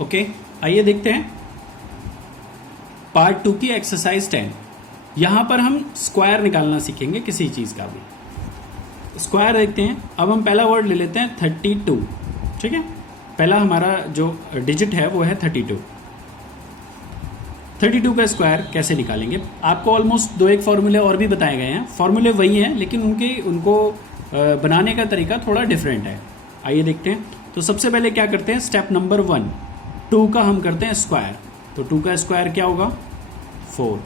Okay, आइए देखते हैं पार्ट 2 की एक्सरसाइज 10। यहां पर हम स्क्वायर निकालना सीखेंगे किसी चीज का भी। स्क्वायर देखते हैं। अब हम पहला वर्ड ले लेते हैं 32। ठीक है, पहला हमारा जो डिजिट है वो है 32। 32 का स्क्वायर कैसे निकालेंगे? आपको ऑलमोस्ट 2-1 फॉर्मूले और भी बताए गए हैं। फॉर्मूले वही हैं लेकिन उनको बनाने का तरीका थोड़ा डिफरेंट है। आइए देखते हैं। तो सबसे पहले क्या करते हैं, स्टेप नंबर 1, 2 का हम करते हैं स्क्वायर। तो 2 का स्क्वायर क्या होगा? 4।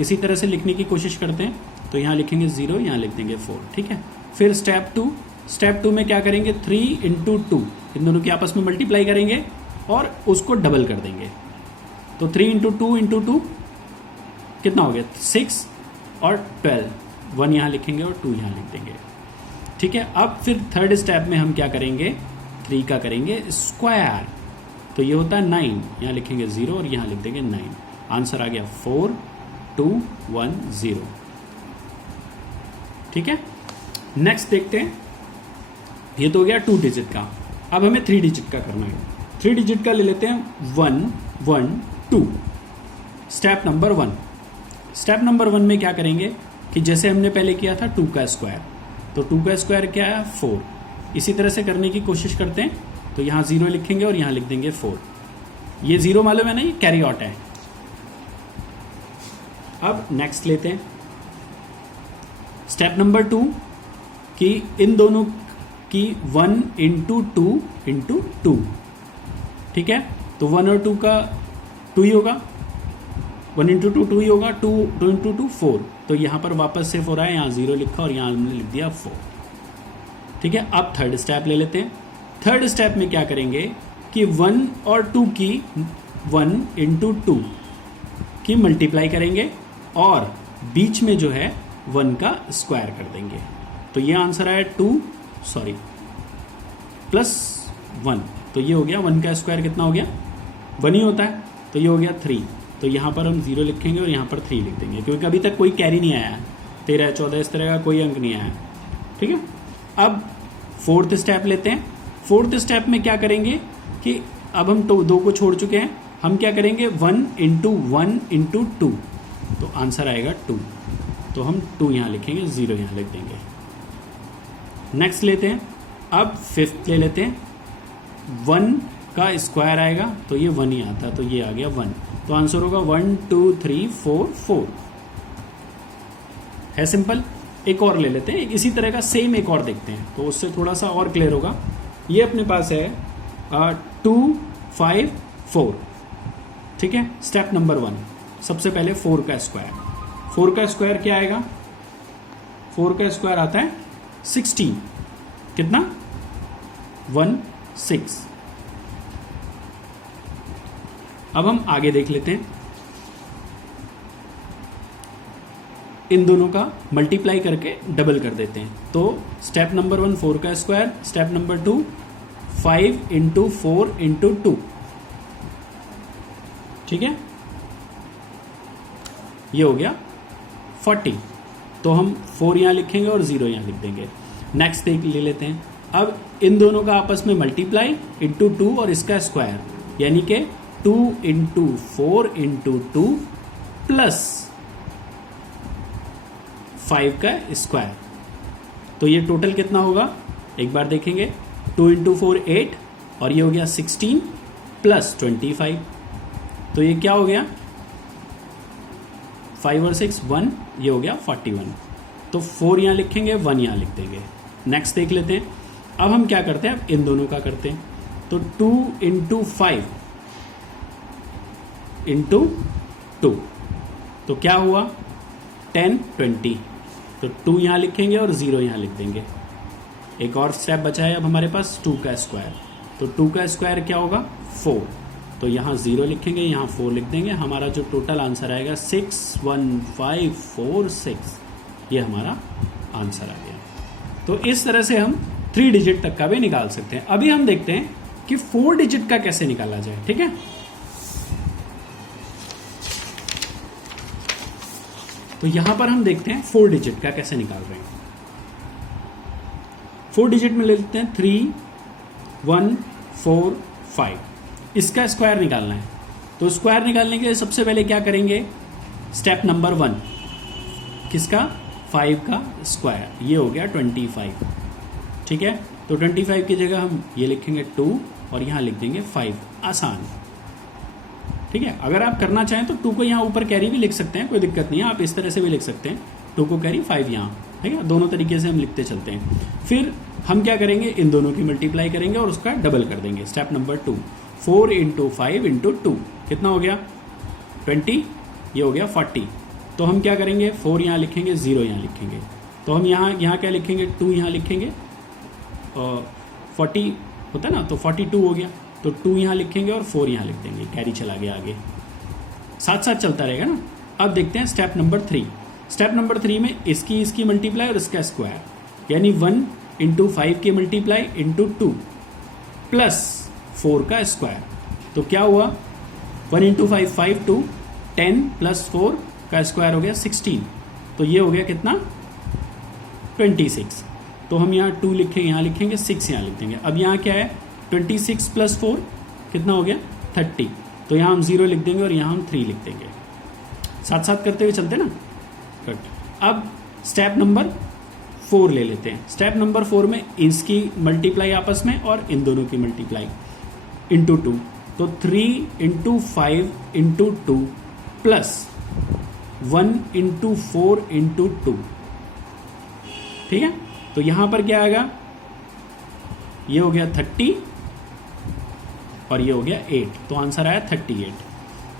इसी तरह से लिखने की कोशिश करते हैं। तो यहाँ लिखेंगे 0, यहाँ लिख देंगे 4। ठीक है, फिर स्टेप 2। स्टेप 2 में क्या करेंगे, 3 × 2, इन दोनों की आपस में मल्टीप्लाई करेंगे और उसको डबल कर देंगे। तो 3 × 2 × 2 कितना हो गया? 6 और 12। 1 यहाँ लिखेंगे और 2 यहाँ लिख देंगे। ठीक है, अब फिर थर्ड स्टेप में हम क्या करेंगे, 3 का करेंगे स्क्वायर। तो ये होता है 9, यहाँ लिखेंगे 0 और यहाँ लिख देंगे 9। आंसर आ गया 4, 2, 1, 0। ठीक है, नेक्स्ट देखते हैं। ये तो हो गया 2 डिजिट का। अब हमें 3 डिजिट का करना है। 3 डिजिट का ले लेते हैं 1, 1, 2। Step number 1। स्टेप नंबर 1 में क्या करेंगे कि जैसे हमने पहले किया था 2 का स्क्वायर। तो 2 का स्क्वायर क्या है? 4। इसी तरह से करने की कोशिश करते हैं। तो यहाँ 0 लिखेंगे और यहाँ लिख देंगे 4। ये 0 मालूम है ना, ये कैरी आउट है। अब नेक्स्ट लेते हैं स्टेप नंबर 2 कि इन दोनों की 1 × 2 × 2। ठीक है, तो 1 और 2 का 2 ही होगा। 1 × 2 2 ही होगा। 2 × 2 4। तो यहाँ पर वापस से 4 आया, यहाँ 0 लिखा और यहाँ हमने लिख दिया 4। ठीक है, अब थर्ड स्टेप ले लेते हैं। थर्ड स्टेप में क्या करेंगे कि 1 और 2 की 1 × 2 की मल्टीप्लाई करेंगे और बीच में जो है 1 का स्क्वायर कर देंगे। तो ये आंसर आया +1। तो ये हो गया 1 का स्क्वायर कितना हो गया? 1 ही होता है। तो ये हो गया 3। तो यहाँ पर हम 0 लिखेंगे और यहाँ पर 3 लिख देंगे क्योंकि अभी तक कोई कैरी नहीं आया। 13, 14 इस तरह का कोई अंक नहीं आया। ठीक है, अब फोर्थ स्टेप लेते हैं। फोर्थ स्टेप में क्या करेंगे कि अब हम 2 को छोड़ चुके हैं। हम क्या करेंगे 1 × 1 × 2। तो आंसर आएगा 2। तो हम 2 यहाँ लिखेंगे, 0 यहाँ लिख देंगे। नेक्स्ट लेते हैं। अब फिफ्थ ले लेते हैं। 1 का स्क्वायर आएगा तो ये 1 ही आता, तो ये आ गया 1। तो आंसर होगा 1, 2, 3, 4, 4। है सिंपल। एक और ले लेते हैं, इसी तरह का सेम एक और देखते हैं तो उससे थोड़ा सा और क्लियर होगा। ये अपने पास है 2, 5, 4। ठीक है, स्टेप नंबर 1। सबसे पहले 4 का स्क्वायर। 4 का स्क्वायर क्या आएगा? 4 का स्क्वायर आता है 16। कितना? 16। अब हम आगे देख लेते हैं। इन दोनों का मल्टीप्लाई करके डबल कर देते हैं। तो स्टेप नंबर 1 4 का स्क्वायर। Step number 2 5 × 4 × 2। ठीक है, ये हो गया 40। तो हम 4 यहां लिखेंगे और 0 यहां लिख देंगे। नेक्स्ट देख ले लेते हैं। अब इन दोनों का आपस में मल्टीप्लाई × 2 और इसका स्क्वायर, यानी कि 2 × 4 × 2 प्लस 5 का स्क्वायर। तो ये टोटल कितना होगा एक बार देखेंगे। 2 × 4 8 और ये हो गया 16 प्लस 25। तो ये क्या हो गया? 5 और 6 1, ये हो गया 41। तो 4 यहाँ लिखेंगे, 1 यहाँ लिख देंगे। नेक्स्ट देख लेते हैं। अब हम क्या करते हैं, अब इन दोनों का करते हैं। तो 2 × 5 × 2। तो क्या हुआ? 10, 20। तो 2 यहाँ लिखेंगे और 0 यहाँ लिख देंगे। एक और स्टेप बचा है अब हमारे पास 2 का स्क्वायर। तो 2 का स्क्वायर क्या होगा? 4। तो यहाँ 0 लिखेंगे, यहाँ 4 लिख देंगे। हमारा जो टोटल आंसर आएगा 6, 1, 5, 4, 6। ये हमारा आंसर आ गया। तो इस तरह से हम 3 डिजिट तक का भी निकाल सकते हैं। अभी हम देखते हैं कि 4 डिजिट का कैसे निकाला जाए। ठीक है, तो यहां पर हम देखते हैं 4 डिजिट का कैसे निकाल रहे हैं। 4 डिजिट में ले लेते हैं 3, 1, 4, 5। इसका स्क्वायर निकालना है। तो स्क्वायर निकालने के लिए सबसे पहले क्या करेंगे, स्टेप नंबर 1, किसका, 5 का स्क्वायर, ये हो गया 25। ठीक है, तो 25 की जगह हम ये लिखेंगे 2 और यहाँ लिख देंगे 5, आसान। ठीक है, अगर आप करना चाहें तो 2 को यहाँ ऊपर कैरी भी लिख सकते हैं, कोई दिक्कत नहीं है, आप इस तरह से भी लिख सकते हैं, 2 को कैरी 5 यहाँ। ठीक है, दोनों तरीके से हम लिखते चलते हैं। फिर हम क्या करेंगे, इन दोनों की मल्टीप्लाई करेंगे और उसका डबल कर देंगे। स्टेप नंबर 2, 4 × 5 × 2 कितना हो गया 20, ये हो गया 40। तो हम क्या करेंगे, 4 यहाँ लिखेंगे, 0 यहाँ लिखेंगे, तो हम यहाँ क्या लिखेंगे, 2 यहाँ लिखेंगे, 40 होता है ना, तो 42 हो गया, तो 2 यहाँ लिखेंगे और 4 यहाँ लिख देंगे, कैरी चला गया आगे, साथ साथ चलता रहेगा ना। अब देखते हैं स्टेप नंबर 3। स्टेप नंबर 3 में इसकी मल्टीप्लाई और इसका स्क्वायर, यानी 1 × 5 की मल्टीप्लाई × 2 प्लस 4 का स्क्वायर। तो क्या हुआ, 1 × 5 5, 2 10 प्लस 4 का स्क्वायर हो गया 16। तो ये हो गया कितना 26। तो हम यहाँ 2 लिखेंगे, यहाँ लिखेंगे 6 यहाँ लिख देंगे। अब यहाँ क्या है 26 प्लस 4 कितना हो गया 30। तो यहाँ हम 0 लिख देंगे और यहाँ हम 3 लिख देंगे, साथ साथ करते हुए चलते ना। गुड। अब स्टेप नंबर 4 ले लेते हैं। स्टेप नंबर 4 में इसकी मल्टीप्लाई आपस में और इन दोनों की मल्टीप्लाई × 2। तो 3 × 5 × 2 प्लस 1 × 4 × 2। ठीक है, तो यहां पर क्या आएगा, ये हो गया 30 और ये हो गया 8, तो आंसर आया 38।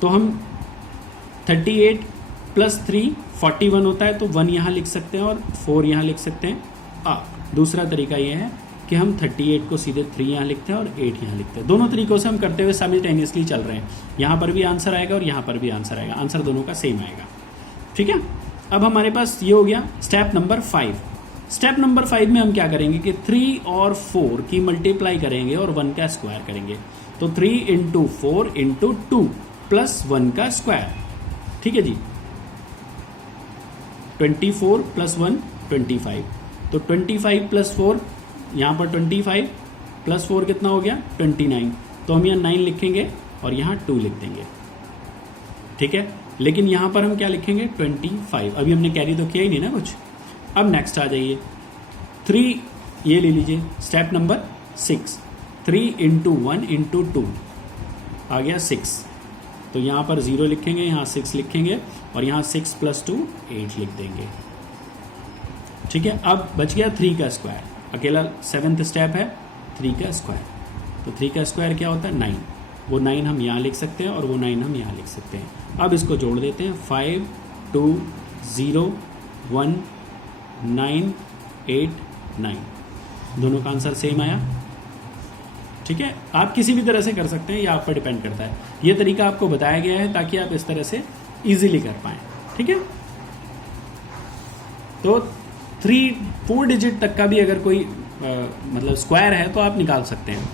तो हम 38 प्लस 3 41 होता है, तो 1 यहाँ लिख सकते हैं और 4 यहाँ लिख सकते हैं। दूसरा तरीका ये है कि हम 38 को सीधे 3 यहाँ लिखते हैं और 8 यहाँ लिखते हैं। दोनों तरीकों से हम करते हुए साइमल्टेनियसली चल रहे हैं, यहाँ पर भी आंसर आएगा और यहाँ पर भी आंसर आएगा, आंसर दोनों का सेम आएगा। ठीक है, अब हमारे पास ये हो गया स्टेप नंबर 5। स्टेप नंबर 5 में हम क्या करेंगे कि 3 और 4 की मल्टीप्लाई करेंगे और 1 का स्क्वायर करेंगे। तो 3 × 4 × 2 प्लस 1 का स्क्वायर। ठीक है जी, 24 प्लस 1 25। तो 25 प्लस 4, यहाँ पर 25 प्लस 4 कितना हो गया 29। तो हम यहाँ 9 लिखेंगे और यहाँ 2 लिख देंगे। ठीक है, लेकिन यहाँ पर हम क्या लिखेंगे 25, अभी हमने कैरी तो किया ही नहीं ना कुछ। अब नेक्स्ट आ जाइए, 3 ये ले लीजिए, स्टेप नंबर 6, 3 × 1 × 2 आ गया 6। तो यहाँ पर 0 लिखेंगे, यहाँ 6 लिखेंगे और यहाँ 6 प्लस 2 8 लिख देंगे। ठीक है, अब बच गया 3 का स्क्वायर, अकेला 7th स्टेप है 3 का स्क्वायर। तो 3 का स्क्वायर क्या होता है 9, वो 9 हम यहाँ लिख सकते हैं और वो 9 हम यहाँ लिख सकते हैं। अब इसको जोड़ देते हैं, 5 2 0 1 9 8 9, दोनों का आंसर सेम आया। ठीक है, आप किसी भी तरह से कर सकते हैं, ये आप पर डिपेंड करता है। ये तरीका आपको बताया गया है ताकि आप इस तरह से इजीली कर पाएं। ठीक है, तो 3-4 डिजिट तक का भी अगर कोई मतलब स्क्वायर है तो आप निकाल सकते हैं।